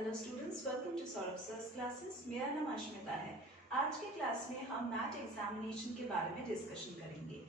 Hello students, welcome to Saurabh sir's classes. मेरा नाम अश्मिता है। आज के क्लास में हम मैट एग्जामिनेशन के बारे में डिस्कशन करेंगे।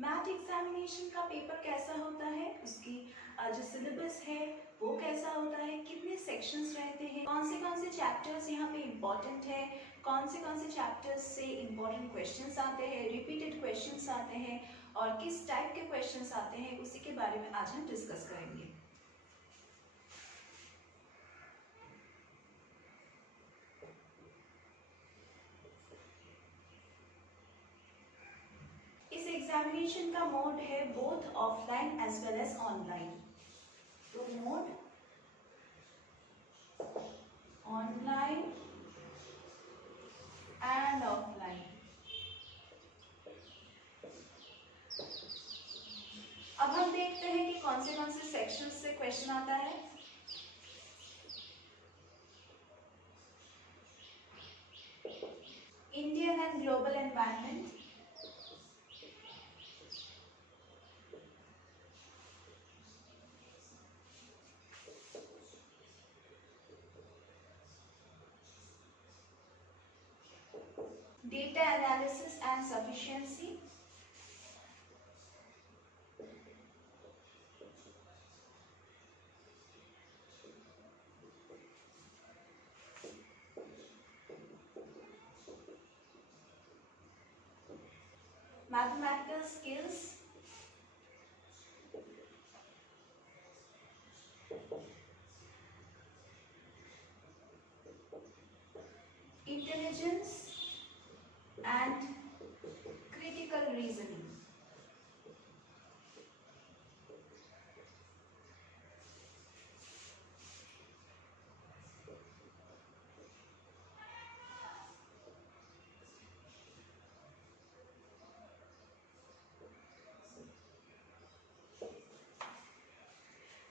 मैट एग्जामिनेशन का पेपर कैसा होता है, उसकी जो सिलेबस है वो कैसा होता है, कितने सेक्शंस रहते हैं, कौन से चैप्टर्स यहाँ पे इम्पोर्टेंट है, कौन से चैप्टर्स से इम्पोर्टेंट क्वेश्चंस आते हैं, रिपीटेड क्वेश्चंस आते हैं और किस टाइप के क्वेश्चंस आते हैं, उसी के बारे में आज हम डिस्कस करेंगे। इस एग्जामिनेशन का मोड है both offline as well as online. तो मोड ऑनलाइन एंड ऑफलाइन। अब हम देखते हैं कि कौन से सेक्शंस से क्वेश्चन आता है। Indian and global environment, data analysis and sufficiency, mathematical skills, intelligence and critical reasoning।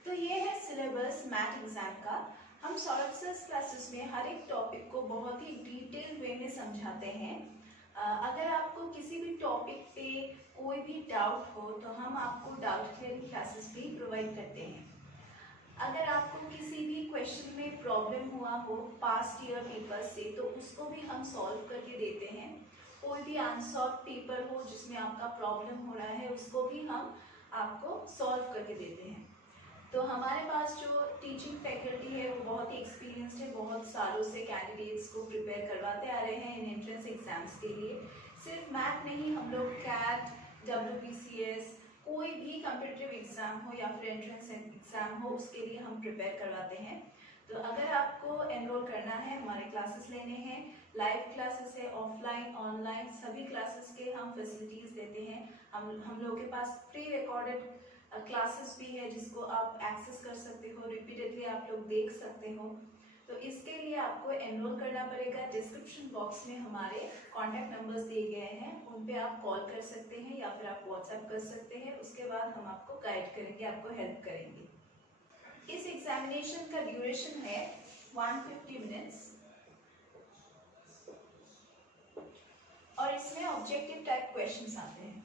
तो ये है सिलेबस मैथ एग्जाम का। हम सौरभ सर्स क्लासेस में हर एक टॉपिक को बहुत ही डिटेल वे में समझाते हैं। अगर आपको किसी भी टॉपिक पे कोई भी डाउट हो तो हम आपको डाउट क्लियरिंग क्लासेस भी प्रोवाइड करते हैं। अगर आपको किसी भी क्वेश्चन में प्रॉब्लम हुआ हो पास्ट ईयर पेपर से, तो उसको भी हम सॉल्व करके देते हैं। कोई भी अनसॉल्व पेपर हो जिसमें आपका प्रॉब्लम हो रहा है, उसको भी हम आपको सॉल्व करके देते हैं। तो हमारे पास जो टीचिंग फैकल्टी है वो बहुत ही एक्सपीरियंस्ड है, बहुत सालों से कैंडिडेट्स को प्रिपेयर करवाते आ रहे हैं इन एंट्रेंस एग्जाम्स के लिए। सिर्फ मैथ नहीं, हम लोग कैट, WBCS, कोई भी कॉम्पिटिटिव एग्जाम हो या फिर एंट्रेंस एग्जाम हो, उसके लिए हम प्रिपेयर करवाते हैं। तो अगर आपको एनरोल करना है, हमारे क्लासेस लेने हैं, लाइव क्लासेस है, ऑफलाइन ऑनलाइन सभी क्लासेस के हम फैसिलिटीज देते हैं। हम लोगों के पास प्री रिकॉर्डेड क्लासेस भी है जिसको आप एक्सेस कर सकते हो, रिपीटेडली आप लोग देख सकते हो। तो इसके लिए आपको एनरोल करना पड़ेगा। डिस्क्रिप्शन बॉक्स में हमारे कॉन्टैक्ट नंबर्स दिए गए हैं, उन पे आप कॉल कर सकते हैं या फिर आप व्हाट्सएप कर सकते हैं। उसके बाद हम आपको गाइड करेंगे, आपको हेल्प करेंगे। इस एग्जामिनेशन का ड्यूरेशन है 150 मिनट्स और इसमें ऑब्जेक्टिव टाइप क्वेश्चंस आते हैं।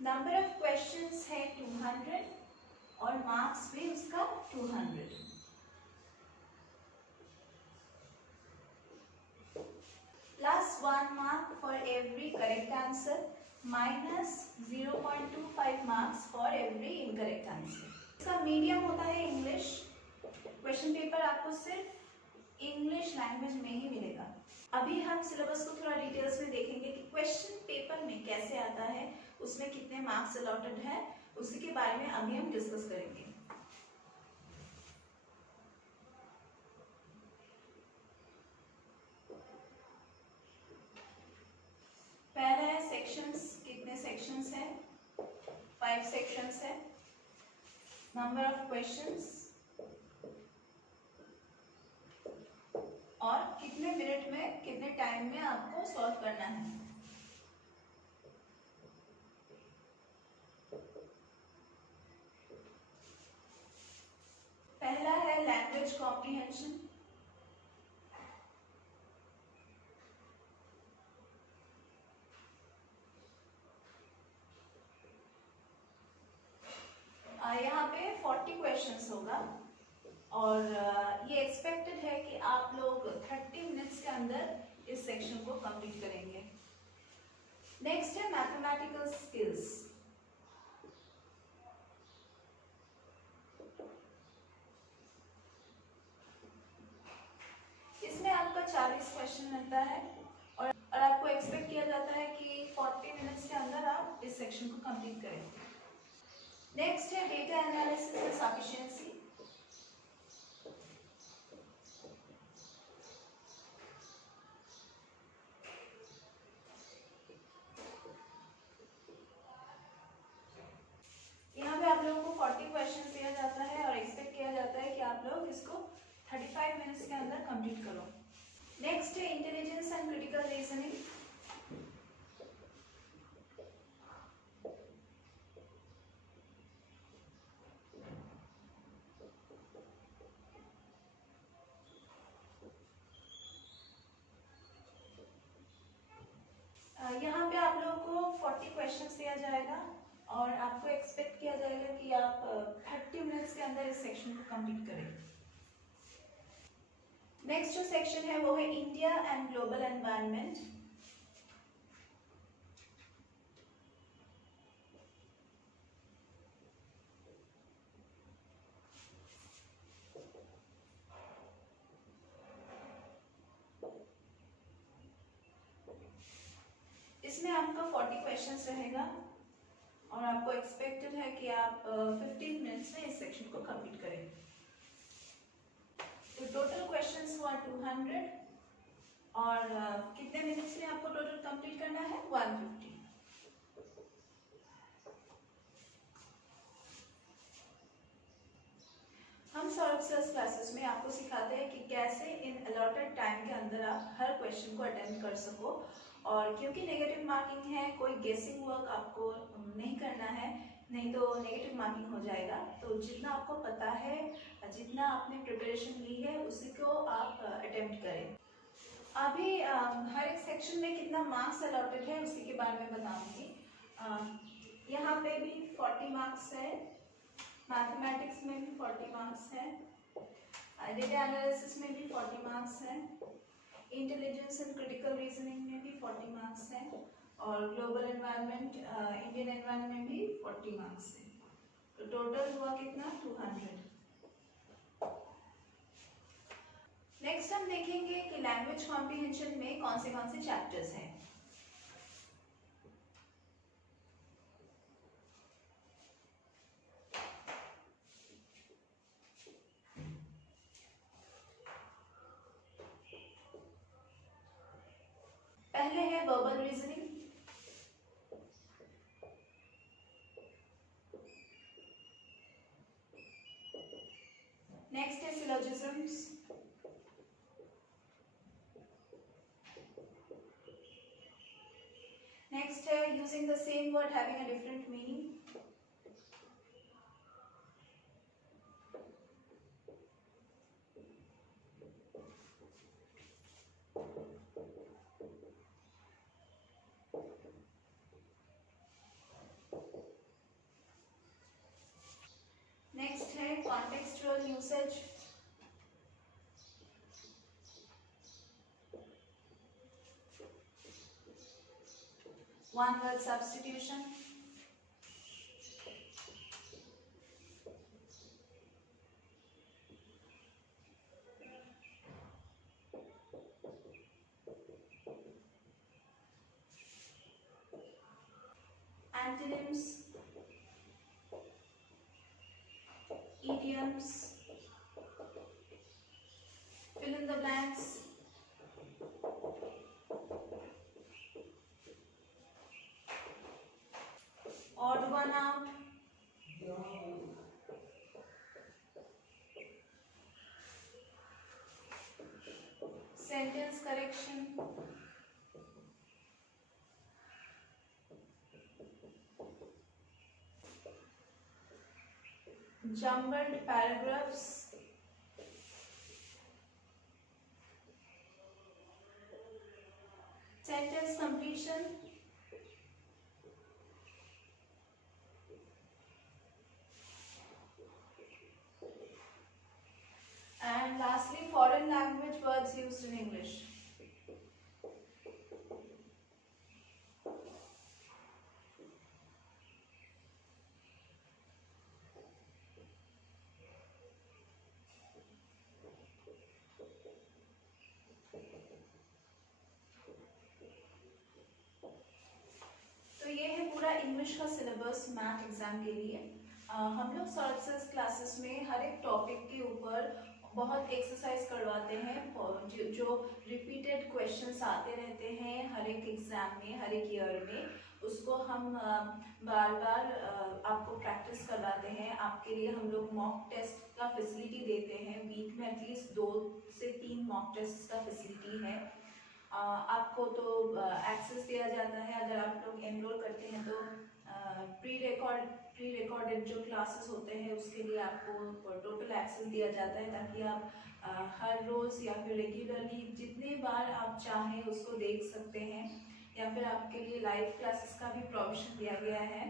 नंबर ऑफ क्वेश्चंस है 200 और मार्क्स भी उसका 200। Plus 1 mark for every correct answer, minus 0.25 marks for every incorrect answer. इसका मीडियम होता है इंग्लिश। क्वेश्चन पेपर आपको सिर्फ इंग्लिश लैंग्वेज में ही मिलेगा। अभी हम सिलेबस को थोड़ा डिटेल्स में देखेंगे कि क्वेश्चन पेपर में कैसे आता है, उसमें कितने मार्क्स अलॉटेड है, उसी के बारे में अभी हम डिस्कस करेंगे। पहला है सेक्शंस। कितने सेक्शंस है? 5 सेक्शंस है। नंबर ऑफ क्वेश्चंस और कितने मिनट में, कितने टाइम में आपको सॉल्व करना है। पहला है लैंग्वेज कॉम्प्रिहेंशन। क्वेश्चंस होगा और ये एक्सपेक्टेड है कि आप लोग 30 मिनट्स के अंदर इस सेक्शन को कंप्लीट करेंगे। नेक्स्ट है मैथमेटिकल स्किल्स। इसमें आपका 40 क्वेश्चन मिलता है और आपको एक्सपेक्ट किया जाता है कि 40 मिनट्स के अंदर आप इस सेक्शन को कंप्लीट करें। नेक्स्ट है डेटा एनालिसिस एंड सफिशिएंसी। यहाँ पे आप लोगों को 40 क्वेश्चन दिया जाता है और एक्सपेक्ट किया जाता है कि आप लोग इसको 35 मिनट्स के अंदर कंप्लीट करो। नेक्स्ट है इंटेलिजेंस एंड क्रिटिकल रीजनिंग। यहाँ पे आप लोगों को 40 क्वेश्चंस दिया जाएगा और आपको एक्सपेक्ट किया जाएगा कि आप 30 मिनट्स के अंदर इस सेक्शन को कंप्लीट करें। नेक्स्ट जो सेक्शन है वो है इंडिया एंड ग्लोबल एनवायरनमेंट। इसमें आपका 40 क्वेश्चंस रहेगा और आपको एक्सपेक्टेड है कि आप 15 मिनट्स में इस सेक्शन को कंप्लीट करें। तो टोटल क्वेश्चंस हुआ 200 और कितने मिनट्स में आपको टोटल कंप्लीट करना है 150। हम सॉल्व क्लासेस में आपको सिखाते हैं कि कैसे इन अलॉटेड टाइम के अंदर आप हर क्वेश्चन को अटेम्प्ट कर सको और क्योंकि नेगेटिव मार्किंग है कोई गेसिंग वर्क आपको नहीं करना है, नहीं तो नेगेटिव मार्किंग हो जाएगा। तो जितना आपको पता है, जितना आपने प्रिपरेशन ली है उसी को आप अटेम्प्ट करें। अभी हर एक सेक्शन में कितना मार्क्स अलॉटेड है उसी के बारे में बताऊंगी। यहाँ पे भी 40 मार्क्स है, मैथमेटिक्स में भी 40 मार्क्स है, डेटा एनालिसिस में भी 40 मार्क्स है, इंटेलिजेंस एंड क्रिटिकल रीजनिंग में भी 40 मार्क्स है और ग्लोबल एनवायरनमेंट इंडियन एनवायरनमेंट में भी 40 मार्क्स है। तो टोटल हुआ कितना 200। नेक्स्ट हम देखेंगे कि लैंग्वेज कॉम्प्रिहेंशन में कौन से चैप्टर्स हैं। पहले है वर्बल रीजनिंग, नेक्स्ट है सिलोजिज्म्स, नेक्स्ट है using the same word having a different meaning, next है contextual usage, one word substitution, antonyms, idioms, fill in the blanks, odd one out, sentence correction, jumbled paragraphs, sentence completion, And lastly, foreign language words used in English. तो ये है पूरा English का syllabus math exam के लिए। हम लोग search classes में हर एक टॉपिक के ऊपर बहुत एक्सरसाइज करवाते हैं, जो रिपीटेड क्वेश्चंस आते रहते हैं हर एक एग्जाम में, हर एक ईयर में, उसको हम बार बार आपको प्रैक्टिस करवाते हैं। आपके लिए हम लोग मॉक टेस्ट का फैसिलिटी देते हैं, वीक में एटलीस्ट 2 से 3 मॉक टेस्ट का फैसिलिटी है। आपको तो एक्सेस दिया जाता है, अगर आप लोग एनरोल करते हैं तो प्री रिकॉर्डेड जो क्लासेस होते हैं उसके लिए आपको टोटल एक्सेस दिया जाता है, ताकि आप हर रोज़ या फिर रेगुलरली जितने बार आप चाहें उसको देख सकते हैं, या फिर आपके लिए लाइव क्लासेस का भी प्रोविजन दिया गया है।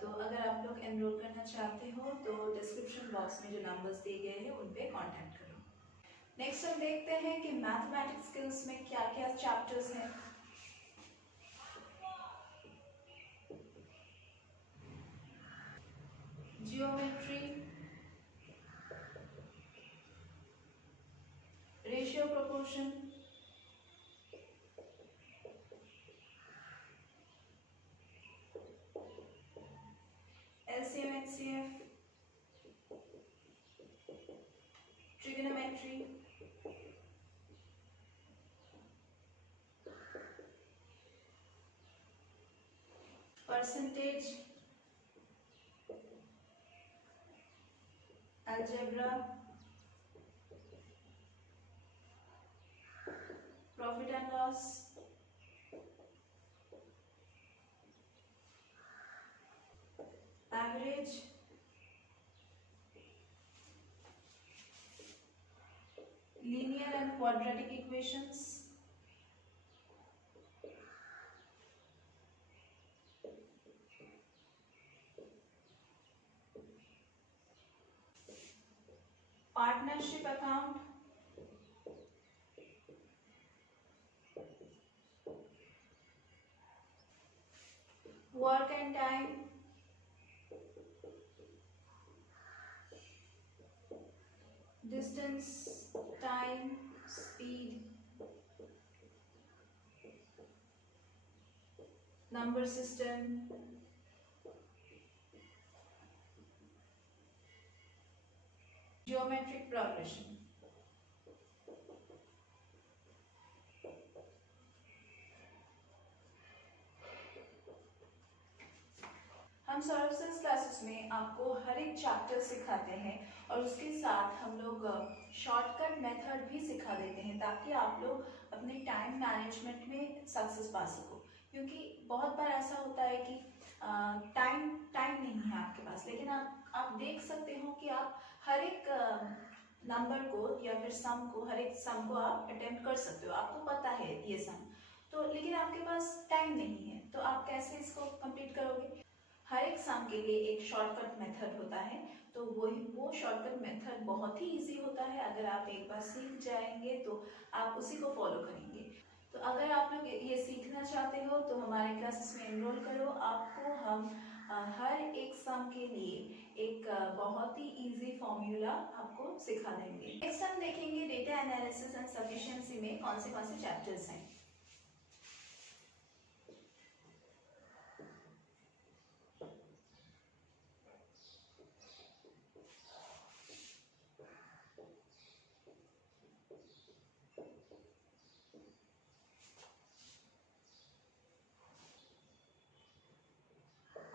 तो अगर आप लोग एनरोल करना चाहते हो तो डिस्क्रिप्शन बॉक्स में जो नंबर्स दिए गए हैं उन पे कांटेक्ट करो। नेक्स्ट हम देखते हैं कि मैथमेटिक्स स्किल्स में क्या क्या चैप्टर्स हैं। Geometry, ratio proportion, LCM HCF, trigonometry, percentage, algebra, profit and loss, average, linear and quadratic equations, partnership account, work and time, distance, time, speed, number system, geometric progression। हम services classes में आपको हर एक chapter सिखाते हैं, और उसके साथ हम लोग शॉर्टकट मेथड भी सिखा देते हैं, ताकि आप लोग अपने टाइम मैनेजमेंट में सक्सेस पा सको। क्योंकि बहुत बार ऐसा होता है कि टाइम टाइम नहीं है आपके पास, लेकिन आप देख सकते हो कि आप हर एक नंबर को या फिर सम को, हर एक सम को आप अटेम्प्ट कर सकते हो, आपको पता है ये सम, तो लेकिन आपके पास टाइम नहीं है, तो आप कैसे इसको कंप्लीट करोगे। हर एक सम के लिए एक शॉर्टकट मेथड होता है, तो वो शॉर्टकट मेथड बहुत ही इजी होता है। अगर आप एक बार सीख जाएंगे तो आप उसी को फॉलो करेंगे। तो अगर आप लोग ये सीखना चाहते हो तो हमारे क्लासेस में एनरोल करो। आपको हम हर एक सम के लिए एक बहुत ही इजी फॉर्मूला आपको सिखा देंगे। नेक्स्ट हम देखेंगे डेटा एनालिसिस एंड सफिशिएंसी में कौन से चैप्टर्स हैं।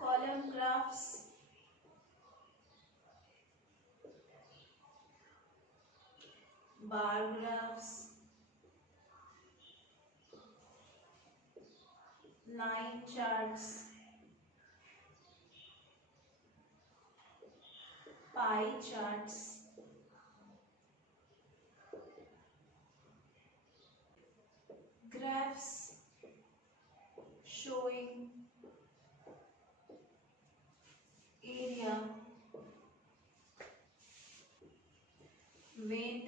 कॉलम ग्राफ्स, बार graphs, line charts, pie charts, graphs showing area, vein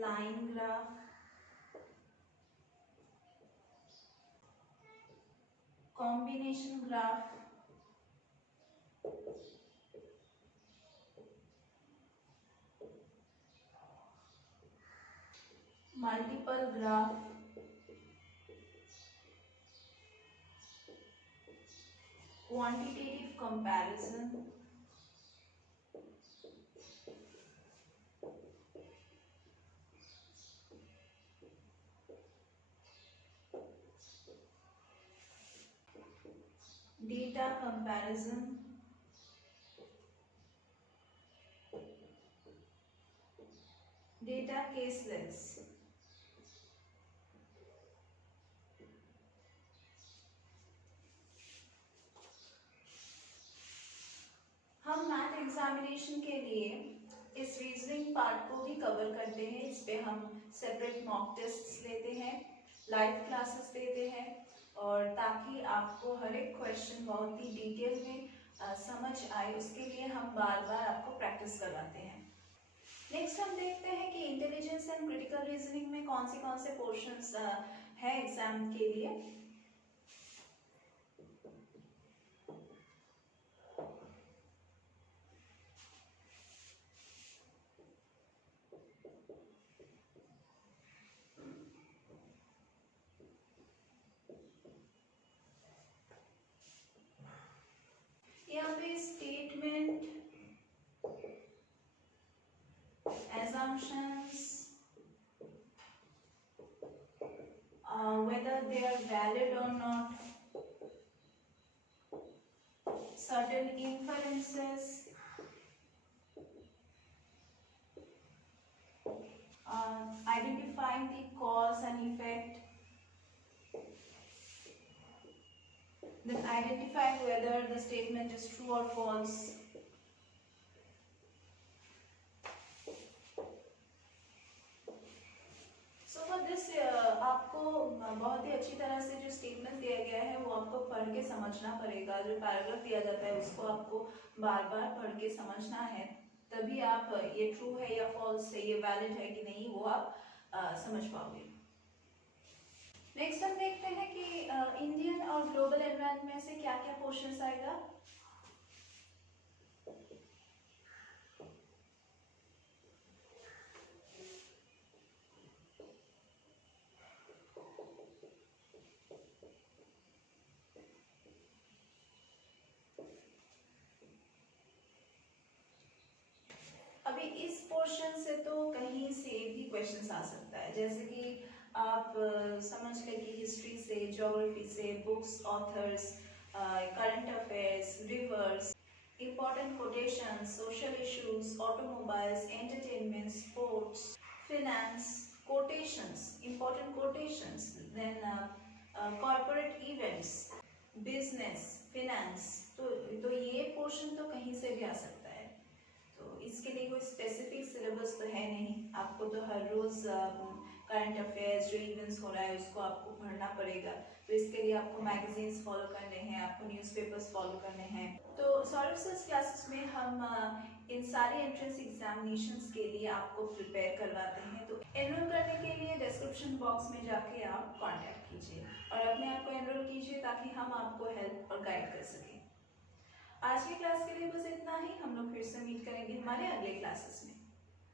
line graph, combination graph, multiple graph, quantitative comparison, data comparison, data caseless, हम मैथ एग्जामिनेशन के लिए इस रीजनिंग पार्ट को भी कवर करते हैं। इस पे हम सेपरेट मॉक टेस्ट्स लेते हैं, लाइव क्लासेस देते हैं, और ताकि आपको हर एक क्वेश्चन बहुत ही डिटेल में समझ आए, उसके लिए हम बार बार आपको प्रैक्टिस करवाते हैं। नेक्स्ट हम देखते हैं कि इंटेलिजेंस एंड क्रिटिकल रीजनिंग में कौन से पोर्शंस है एग्जाम के लिए। यहाँ पे statement, assumptions, whether they are valid or not, certain inferences, identifying the cause and effect, then identifying whether the statement is true or false, आपको बहुत ही अच्छी तरह से जो स्टेटमेंट दिया गया है वो आपको पढ़ के समझना पड़ेगा। जो पैराग्राफ दिया जाता है उसको आपको बार बार पढ़ के समझना है, तभी आप ये ट्रू है या फॉल्स है, ये वैलिड है कि नहीं, वो आप समझ पाओगे। नेक्स्ट हम देखते हैं कि इंडियन और ग्लोबल एनवायरनमेंट में से क्या क्या क्वेश्चंस आएगा। अभी इस पोर्शन से तो कहीं से भी क्वेश्चंस आ सकता है, जैसे कि आप समझ लें कि हिस्ट्री से, ज्योग्राफी से, books, authors, current affairs, reverse, important quotations, social issues, automobiles, entertainment, sports, finance, quotations, important quotations, then corporate events, business, finance, तो ये पोर्शन तो कहीं से भी आ सकता है। तो इसके लिए कोई स्पेसिफिक सिलेबस तो है नहीं, आपको तो हर रोज करंट अफेयर्स जो इवेंट्स हो रहा है उसको आपको पढ़ना पड़ेगा। तो इसके लिए आपको मैगजीन्स फॉलो करने हैं, आपको न्यूज़पेपर्स फॉलो करने हैं। तो सौरभ सर क्लासेस में हम इन सारे एंट्रेंस एग्जामिनेशंस के लिए आपको प्रिपेयर करवाते हैं। तो एनरोल करने के लिए डिस्क्रिप्शन बॉक्स में जाके आप कांटेक्ट कीजिए और अपने आप को एनरोल कीजिए ताकि हम आपको हेल्प और गाइड कर सकें। आज की क्लास के लिए बस इतना ही, हम लोग फिर से मीट करेंगे हमारे अगले क्लासेस में।